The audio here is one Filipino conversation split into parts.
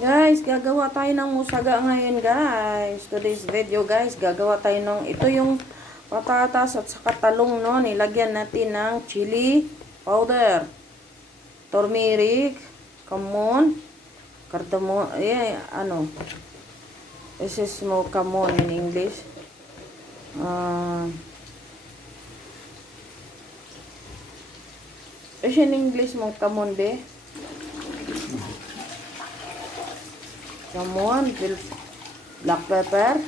Guys, gagawa tayo ng musaga ngayon, guys. Today's video, guys, gagawa tayo ng, ito yung patatas at saka talong, no. Nilagyan natin ng chili powder, turmeric, kamon, cardamom, this is mo kamon in English. In English mo kamon, be. Kamon, black pepper,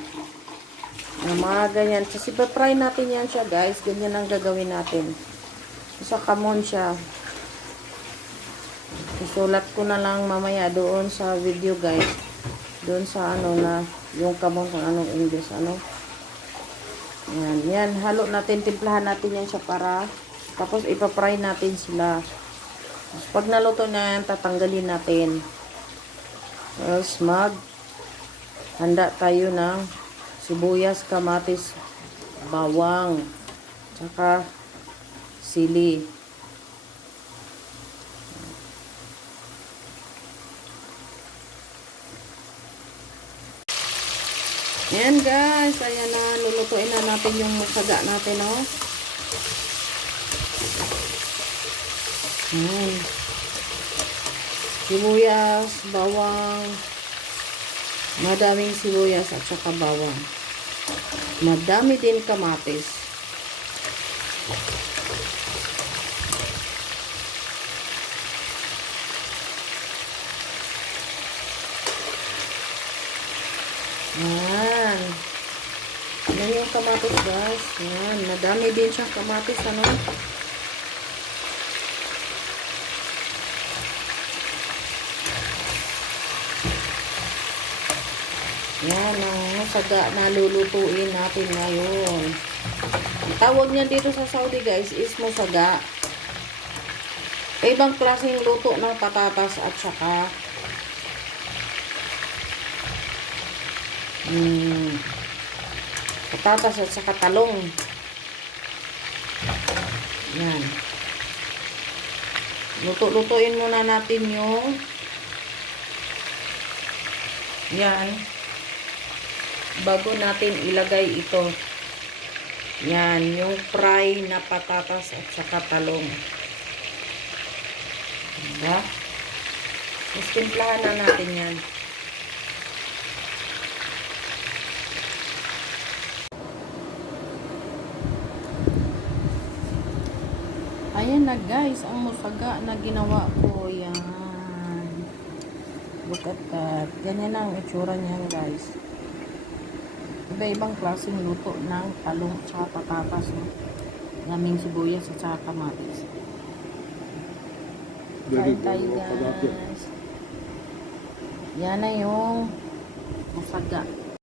mga ganyan. Kasi pa-fry natin yan siya, guys. Ganyan ang gagawin natin. Sa kamon siya. Isulat ko na lang mamaya doon sa video, guys. Doon sa na, yung kamon kung anong English, Yan, yan. Halo natin, timplahan natin yan siya para, tapos ipa-fry natin sila. Tapos pag naluto na yan, tatanggalin natin. Tapos handa tayo ng sibuyas, kamatis, bawang, tsaka sili. Ayan, guys, ayan na, lulutuin na natin yung musaga natin, Sibuyas, bawang, madaming sibuyas at saka bawang. Madami din kamatis. Yan. Yan yung kamatis, guys. Yan. Madami din siyang kamatis, Yan ang musaga na lulutuin natin ngayon. Ang tawag niya dito sa Saudi, guys, is musaga. Ibang klaseng luto ng patatas at saka patatas at saka talong. Yan. Lutuin muna natin yung yan. Bago natin ilagay ito. Yan, yung fry na patatas at saka talong. Diba? Mas timplahan na natin yan. Ayan na, guys, ang musaga na ginawa ko. Yan. Look at that. Ganyan ang itsura niyan, guys. Iba-ibang klaseng luto ng talong at saka patatas. Daming sibuyas at saka kamatis. Kain tayo, guys. Yan na yung musaga.